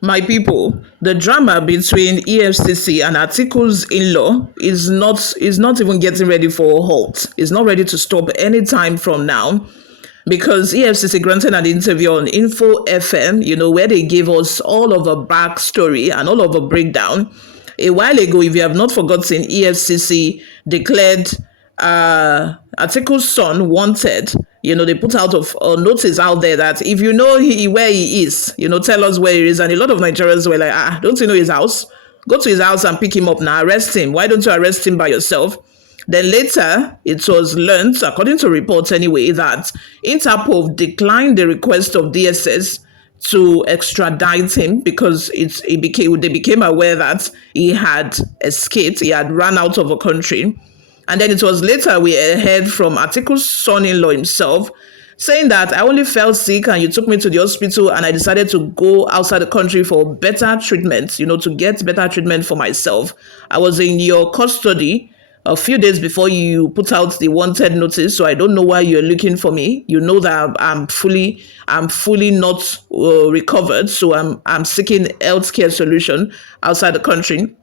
My people, the drama between EFCC and Atiku's in-law is not even getting ready for a halt. It's not ready to stop any time from now because EFCC granted an interview on Info FM, where they gave us all of a backstory and all of a breakdown. A while ago, if you have not forgotten, EFCC declared Atiku's son wanted. They put out a notice out there that if you know where he is, tell us where he is. And a lot of Nigerians were like, don't you know his house? Go to his house and pick him up now. Arrest him. Why don't you arrest him by yourself? Then later, it was learned, according to reports anyway, that Interpol declined the request of DSS to extradite him because they became aware that he had escaped, he had run out of a country. And then it was later we heard from Atiku's son-in-law himself saying that I only felt sick and you took me to the hospital and I decided to go outside the country for better treatment, to get better treatment for myself. I was in your custody a few days before you put out the wanted notice, so I don't know why you're looking for me. You know that I'm fully not recovered, so I'm seeking healthcare solution outside the country.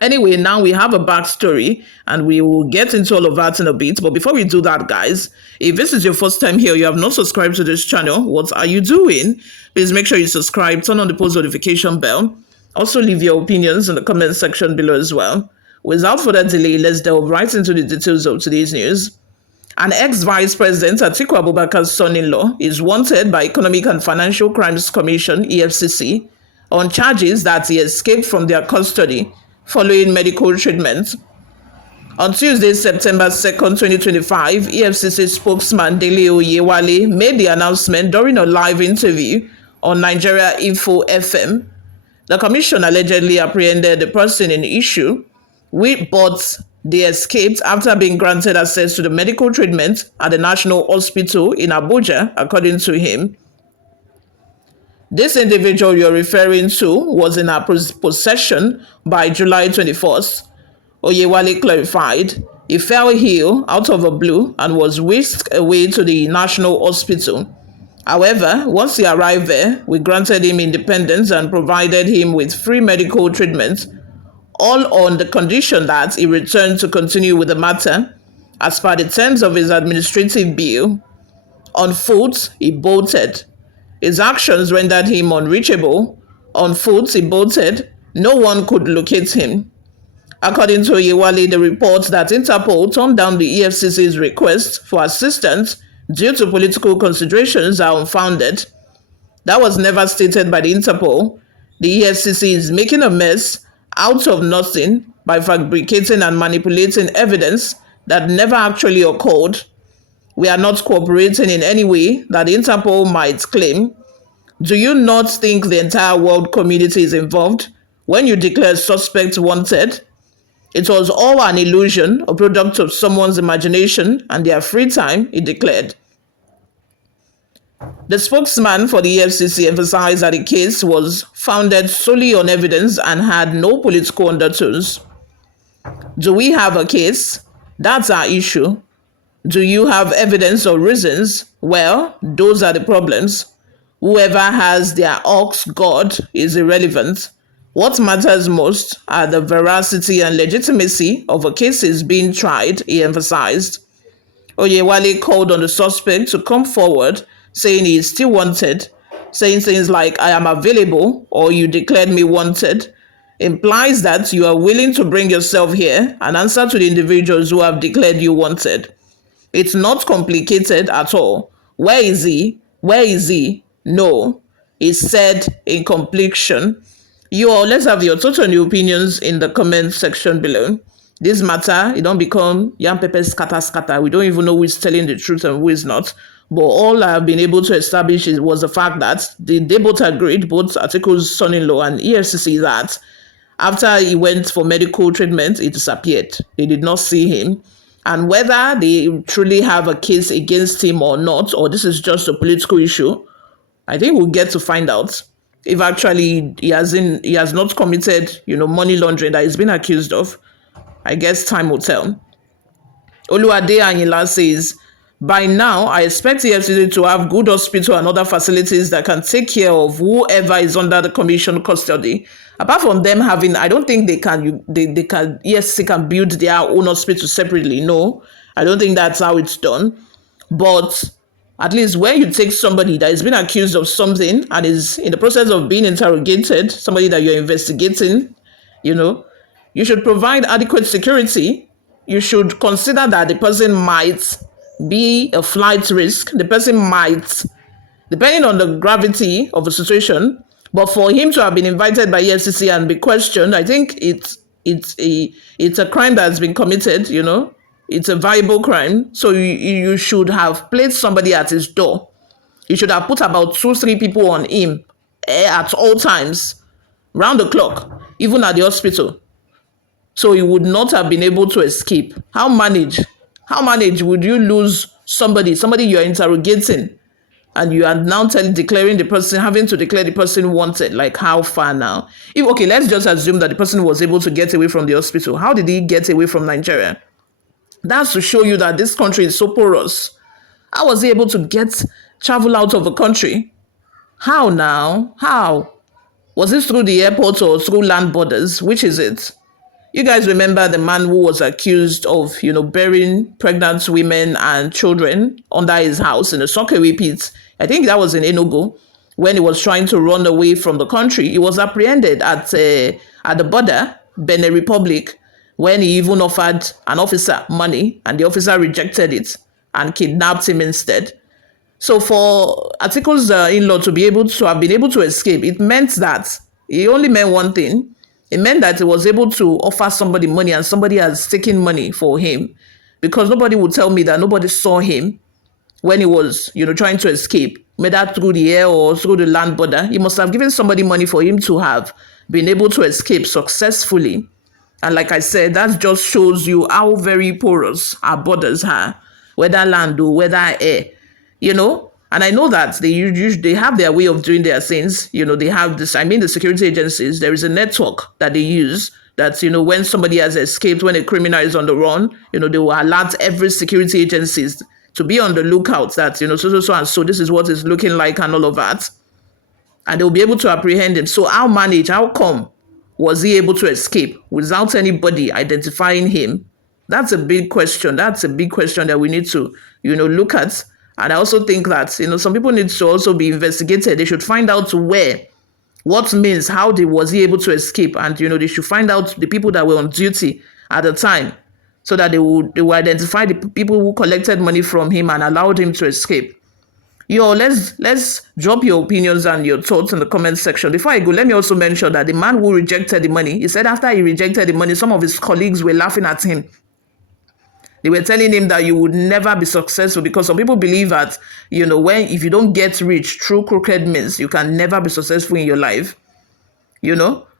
Anyway, now we have a backstory and we will get into all of that in a bit. But before we do that, guys, if this is your first time here, you have not subscribed to this channel, what are you doing? Please make sure you subscribe, turn on the post notification bell. Also leave your opinions in the comment section below as well. Without further delay, let's delve right into the details of today's news. An ex-vice president, Atiku Abubakar's son-in-law, is wanted by Economic and Financial Crimes Commission, EFCC, on charges that he escaped from their custody following medical treatment. On Tuesday, September 2nd, 2025, EFCC spokesman Dele Oyewale made the announcement during a live interview on Nigeria Info FM. The commission allegedly apprehended the person in issue, but they escaped after being granted access to the medical treatment at the National Hospital in Abuja, according to him. This individual you're referring to was in our possession by July 21st. Oyewale clarified. He fell ill out of the blue and was whisked away to the National Hospital. However, once he arrived there, we granted him independence and provided him with free medical treatment, all on the condition that he returned to continue with the matter as per the terms of his administrative bill. On foot, he bolted. His actions rendered him unreachable. On foot, he bolted. No one could locate him. According to Oyewale, the reports that Interpol turned down the EFCC's request for assistance due to political considerations are unfounded. That was never stated by the Interpol. The EFCC is making a mess out of nothing by fabricating and manipulating evidence that never actually occurred. We are not cooperating in any way that Interpol might claim. Do you not think the entire world community is involved when you declare suspects wanted? It was all an illusion, a product of someone's imagination and their free time, he declared. The spokesman for the EFCC emphasized that the case was founded solely on evidence and had no political undertones. Do we have a case? That's our issue. Do you have evidence or reasons? Well, those are the problems. Whoever has their ox god is irrelevant. What matters most are the veracity and legitimacy of a cases being tried, he emphasized. Oyewale called on the suspect to come forward, saying he is still wanted, saying things like, I am available, or you declared me wanted, implies that you are willing to bring yourself here and answer to the individuals who have declared you wanted. It's not complicated at all. Where is he? Where is he? No, he said in completion. You all, let's have your total new opinions in the comment section below. This matter, it don't become yam pepper scatter. We don't even know who is telling the truth and who is not. But all I have been able to establish was the fact that they both agreed, both Atiku's son-in-law and EFCC, that after he went for medical treatment, he disappeared. They did not see him. And whether they truly have a case against him or not, or this is just a political issue, I think we'll get to find out. If actually he has not committed, money laundering that he's been accused of, I guess time will tell. Oluwade Anyila says, By now, I expect EFCC to have good hospital and other facilities that can take care of whoever is under the commission custody. Apart from them having, I don't think they can, EFCC can build their own hospital separately. No, I don't think that's how it's done. But at least when you take somebody that has been accused of something and is in the process of being interrogated, somebody that you're investigating, you know, you should provide adequate security. You should consider that the person might be a flight risk. The person might, depending on the gravity of the situation, but for him to have been invited by EFCC and be questioned, I think it's a crime that's been committed. It's a viable crime. So you should have placed somebody at his door. You should have put about 2-3 people on him at all times, round the clock, even at the hospital. So he would not have been able to escape. How managed would you lose somebody you're interrogating, and you are now declaring the person, having to declare the person wanted? Like, how far now? Okay, let's just assume that the person was able to get away from the hospital. How did he get away from Nigeria? That's to show you that this country is so porous. How was he able to travel out of the country? How now? How? Was it through the airport or through land borders? Which is it? You guys remember the man who was accused of, burying pregnant women and children under his house in a Okoye pit? I think that was in Enugu. When he was trying to run away from the country, he was apprehended at the border, Benin Republic, when he even offered an officer money, and the officer rejected it and kidnapped him instead. So for Atiku's in-law to have been able to escape, it meant that he only meant one thing. It meant that he was able to offer somebody money, and somebody has taken money for him, because nobody would tell me that nobody saw him when he was, trying to escape, whether through the air or through the land border. He must have given somebody money for him to have been able to escape successfully. And like I said, that just shows you how very porous our borders are, whether land or whether air, And I know that they have their way of doing their things. They have this, the security agencies, there is a network that they use that, when somebody has escaped, when a criminal is on the run, they will alert every security agencies to be on the lookout that, so and so, this is what it's looking like and all of that. And they'll be able to apprehend him. So how come was he able to escape without anybody identifying him? That's a big question. That's a big question that we need to, look at. And I also think that, some people need to also be investigated. They should find out what means, was he able to escape? And, they should find out the people that were on duty at the time, so that they will identify the people who collected money from him and allowed him to escape. Let's drop your opinions and your thoughts in the comment section. Before I go, let me also mention that the man who rejected the money, he said after he rejected the money, some of his colleagues were laughing at him. They were telling him that you would never be successful, because some people believe that, if you don't get rich through crooked means, you can never be successful in your life.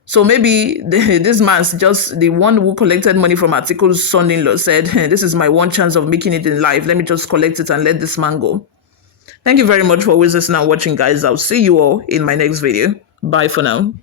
So maybe this man's just the one who collected money from Atiku's son-in-law said, this is my one chance of making it in life. Let me just collect it and let this man go. Thank you very much for always listening and watching, guys. I'll see you all in my next video. Bye for now.